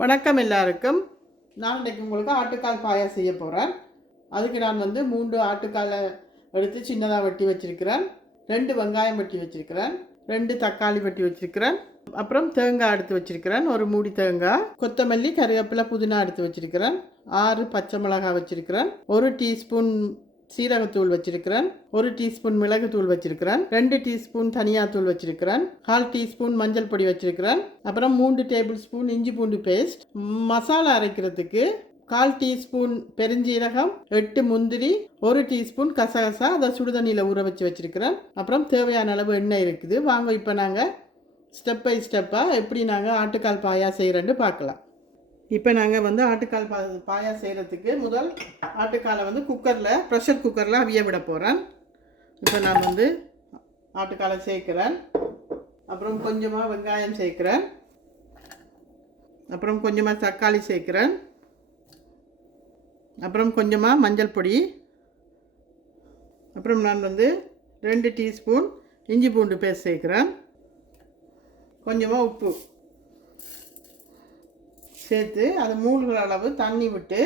வணக்கம் எல்லாருக்கும். நான் இன்றைக்கு உங்களுக்கு ஆட்டுக்கால் பாயா செய்ய போகிறேன். அதுக்கு நான் 3 ஆட்டுக்காலை எடுத்து சின்னதாக வெட்டி வச்சுருக்கிறேன். 2 வெங்காயம் வெட்டி வச்சுருக்கிறேன். 2 தக்காளி வெட்டி வச்சுருக்கிறேன். அப்புறம் தேங்காய் எடுத்து வச்சுருக்கிறேன், ஒரு மூடி தேங்காய், கொத்தமல்லி, கறிவேப்பிலை, புதினா எடுத்து வச்சுருக்கிறேன். 6 பச்சை மிளகாய் வச்சுருக்கிறேன். 1 டீஸ்பூன் சீரகத்தூள் வச்சிருக்கிறேன். 1 டீஸ்பூன் மிளகுத்தூள் வச்சிருக்கிறேன். 2 டீஸ்பூன் தனியாத்தூள் வச்சிருக்கிறேன். 1/2 டீஸ்பூன் மஞ்சள் பொடி வச்சிருக்கிறேன். அப்புறம் 3 டேபிள் ஸ்பூன் இஞ்சி பூண்டு பேஸ்ட். மசாலா அரைக்கிறதுக்கு 1/4 டீஸ்பூன் பெருஞ்சீரகம், 8 முந்திரி, 1 டீஸ்பூன் கசகசா, அதை சுடுதண்ணியில் ஊற வச்சிருக்கிறேன். அப்புறம் தேவையான அளவு எண்ணெய் இருக்குது. வாங்க இப்போ நாங்கள் ஸ்டெப் பை ஸ்டெப்பாக எப்படி நாங்கள் ஆட்டுக்கால் பாயா செய்கிறேன்னு பார்க்கலாம். இப்போ நாங்கள் ஆட்டுக்கால் பாயா செய்கிறதுக்கு முதல் ஆட்டுக்காலை குக்கரில், ப்ரெஷர் குக்கரில் அவிய விட போகிறேன். இப்போ நான் ஆட்டுக்காலை சேர்க்குறேன். அப்புறம் கொஞ்சமாக வெங்காயம் சேர்க்குறேன். அப்புறம் கொஞ்சமாக தக்காளி சேர்க்குறேன். அப்புறம் கொஞ்சமாக மஞ்சள் பொடி. அப்புறம் நான் 2 டீஸ்பூன் இஞ்சி பூண்டு பேஸ்ட் சேர்க்குறேன். கொஞ்சமாக உப்பு சேர்த்து அது மூழ்கிற அளவு தண்ணி விட்டு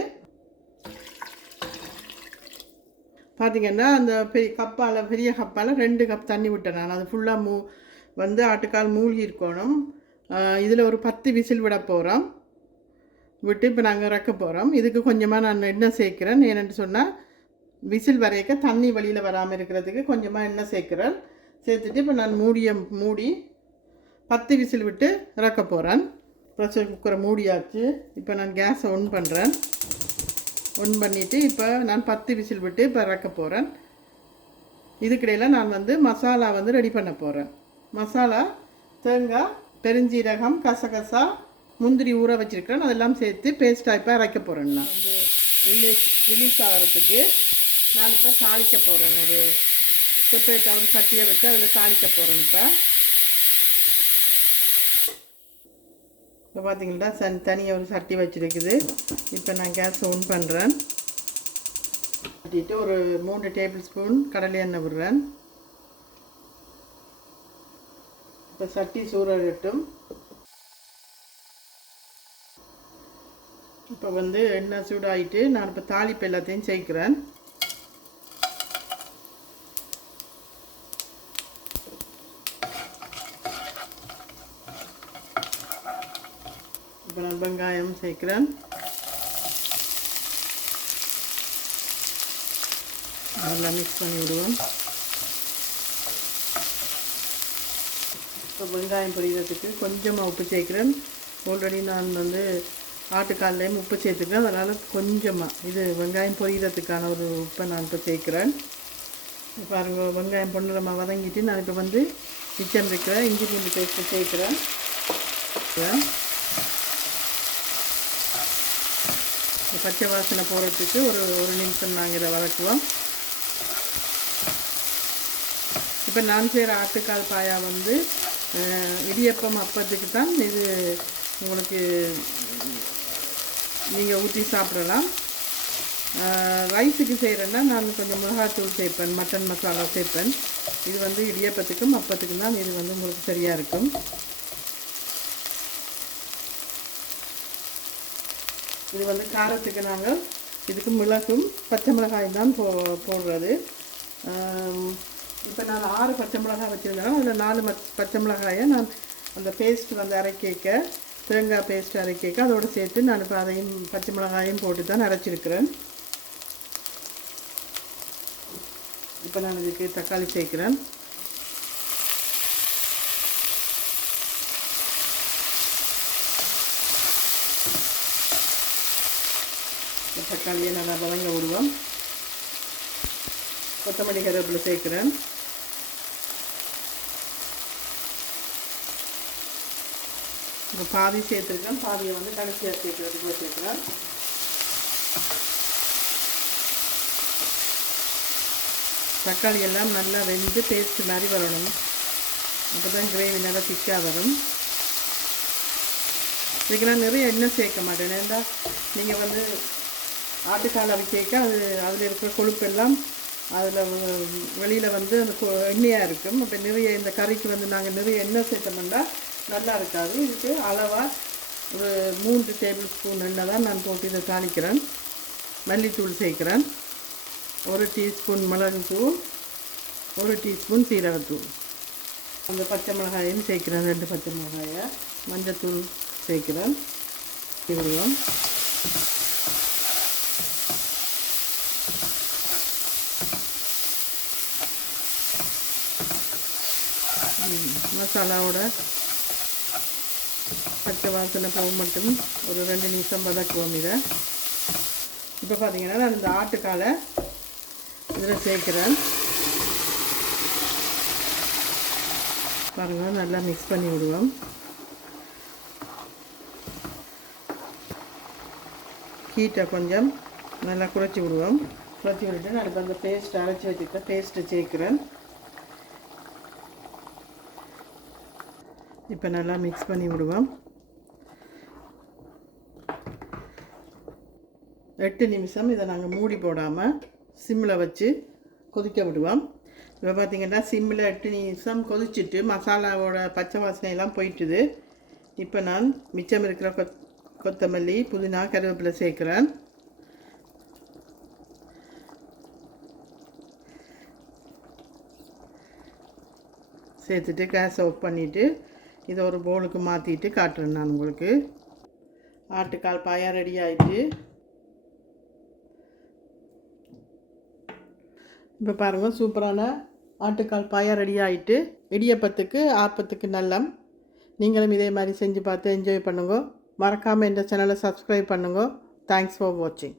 பார்த்திங்கன்னா அந்த பெரிய கப்பால் 2 கப் தண்ணி விட்டேன் நான். அது ஃபுல்லாக ஆட்டுக்கால் மூழ்கி இருக்கணும். இதில் ஒரு 10 விசில் விட போகிறோம். விட்டு இப்போ நாங்கள் இறக்க போகிறோம். இதுக்கு கொஞ்சமாக நான் எண்ணெய் சேர்க்குறேன். ஏன்னு சொன்னால் விசில் வரைக்க தண்ணி வெளியில் வராமல் இருக்கிறதுக்கு கொஞ்சமாக எண்ணெய் சேர்க்குறேன். சேர்த்துட்டு இப்போ நான் மூடி 10 விசில் விட்டு இறக்க போகிறேன். ப்ரெஷர் குக்கரை மூடியாச்சு. இப்போ நான் கேஸை ஒன் பண்ணுறேன். ஒன் பண்ணிவிட்டு இப்போ நான் 10 விசில் விட்டு இப்போ இறக்க போகிறேன். இதுக்கிடையில் நான் மசாலா ரெடி பண்ண போகிறேன். மசாலா தேங்காய், பெருஞ்சீரகம், கசகசா, முந்திரி ஊற வச்சுருக்கிறேன். அதெல்லாம் சேர்த்து பேஸ்ட்டாக இப்போ இறக்க போகிறேன். நான் ரிலீஸ் ஆகிறதுக்கு நான் இப்போ தாளிக்க போகிறேன். ஒரு செப்பரேட்டாக ஒரு சட்டியை வச்சு அதில் தாளிக்க போகிறேன். இப்போ பார்த்தீங்கன்னா தனியாக ஒரு சட்டி வச்சுருக்குது. இப்போ நான் கேஸ் ஆன் பண்ணுறேன். கட்டிட்டு ஒரு 3 டேபிள் ஸ்பூன் கடலை எண்ணெய் விடுறேன். இப்போ சட்டி சூடாகட்டும். இப்போ எண்ணெய் சூடாகிட்டு நான் இப்போ தாளிப்பு எல்லாத்தையும் சேர்க்குறேன். இப்போ நான் வெங்காயம் சேர்க்குறேன். நல்லா மிக்ஸ் பண்ணி விடுவோம். இப்போ வெங்காயம் பொரிக்கிறதுக்கு கொஞ்சமாக உப்பு சேர்க்குறேன். ஆல்ரெடி நான் ஆட்டுக்கால்லையும் உப்பு சேர்த்துக்கிறேன். அதனால் கொஞ்சமாக இது வெங்காயம் பொரிக்கிறதுக்கான ஒரு உப்பை நான் இப்போ சேர்க்குறேன். பாருங்கள், வெங்காயம் பொன்னிறமாக வதங்கிட்டு நான் இப்போ மிச்சம் இருக்கிற இஞ்சி பூண்டு பேஸ்ட்டு சேர்க்குறேன். பச்சை வாசனை போகிறதுக்கு ஒரு நிமிஷம் நாங்கள் இதை வதக்குவோம். இப்போ நான் செய்கிற ஆட்டுக்கால் பாயா இடியப்பம் அப்பத்துக்கு தான் இது உங்களுக்கு நீங்கள் ஊற்றி சாப்பிடலாம். ரைஸுக்கு செய்கிறேன்னா நான் கொஞ்சம் மிளகாத்தூள் சேர்ப்பேன், மட்டன் மசாலா சேர்ப்பேன். இது இடியப்பத்துக்கும் அப்பத்துக்கும் தான் இது உங்களுக்கு சரியாக இருக்கும். இது காரத்துக்கு நாங்கள் இதுக்கு மிளகும் பச்சை மிளகாய் தான் போடுறது. இப்போ நான் 6 பச்சை மிளகாய் வச்சுருந்தேன். அதில் 4 பச்சை மிளகாயை நான் அந்த பேஸ்ட் அரைக்க, தேங்காய் பேஸ்ட் அரைக்க அதோடு சேர்த்து நான் இப்போ அதையும் பச்சை மிளகாயும் போட்டு தான் அரைச்சிருக்கிறேன். இப்போ நான் இதுக்கு தக்காளி சேர்க்குறேன். தக்காளியை நல்லா வதங்க விடுவோம். கொத்தமல்லி, கருவேப்பிலை சேர்க்குறேன். இப்போ பாதி சேர்த்துருக்கேன். பாதியை கடைசியாக சேர்க்குறதுக்கு சேர்க்குறேன். தக்காளி எல்லாம் நல்லா வெந்து பேஸ்ட் மாதிரி வரணும். அப்போ தான் கிரேவி நல்லா திக்காக வரும். இதுக்கு நான் நிறைய எண்ணெய் சேர்க்க மாட்டேன். ஏன்னா நீங்கள் ஆட்டுக்கால் அவிக்க அதில் இருக்கிற கொழுப்பெல்லாம் அதில் வெளியில் அந்த எண்ணெயாக இருக்கும். அப்போ நிறைய இந்த கறிக்கு நாங்கள் நிறைய எண்ணெய் சேர்த்தோம்னா நல்லா இருக்காது. இதுக்கு அளவாக ஒரு 3 டேபிள் ஸ்பூன் எண்ணெய் தான் நான் போட்டு இதை தாளிக்கிறேன். மல்லித்தூள் சேர்க்குறேன். 1 டீஸ்பூன் மிளகுத்தூள், 1 டீஸ்பூன் சீரகத்தூள். அந்த பச்சை மிளகாயும் சேர்க்குறேன், 2 பச்சை மிளகாயை. மஞ்சத்தூள் சேர்க்குறேன். விடுவோம். மசாலாவோட பச்சை வாசனை போக மட்டும் ஒரு 2 நிமிஷம் வதக்குவோம் இதை. இப்போ பார்த்தீங்கன்னா நான் இந்த ஆட்டுக்காலை இதில் சேர்க்குறேன். பாருங்கள், நல்லா மிக்ஸ் பண்ணி விடுவோம். ஹீட்டை கொஞ்சம் நல்லா குறைச்சி விடுவோம். குறைச்சி விட்டுட்டு நான் இப்போ அந்த பேஸ்ட் அரைச்சி வச்சுக்கிட்ட பேஸ்ட்டை சேர்க்குறேன். இப்போ நல்லா மிக்ஸ் பண்ணி விடுவோம். 8 நிமிஷம் இதை நாங்கள் மூடி போடாமல் சிம்மில் வச்சு கொதிக்க விடுவோம். இப்போ பார்த்திங்கன்னா சிம்மில் 8 நிமிஷம் கொதிச்சுட்டு மசாலாவோட பச்சை வாசனையெல்லாம் போயிட்டுது. இப்போ நான் மிச்சம் இருக்கிற கொத்தமல்லி, புதினா, கருவேப்பிலை சேர்க்குறேன். சேர்த்துட்டு கேஸ் ஆஃப் பண்ணிவிட்டு இதை ஒரு பவுலுக்கு மாற்றிட்டு காட்டுறேன் நான் உங்களுக்கு. ஆட்டுக்கால் பாயா ரெடி ஆகிட்டு. இப்போ பாருங்கள், சூப்பரான ஆட்டுக்கால் பாயா ரெடி ஆகிட்டு. இடியப்பத்துக்கு ஆப்பத்துக்கு நல்லம். நீங்களும் இதே மாதிரி செஞ்சு பார்த்து என்ஜாய் பண்ணுங்க. மறக்காமல் இந்த சேனலை சப்ஸ்கிரைப் பண்ணுங்க. தேங்க்ஸ் ஃபார் வாட்சிங்.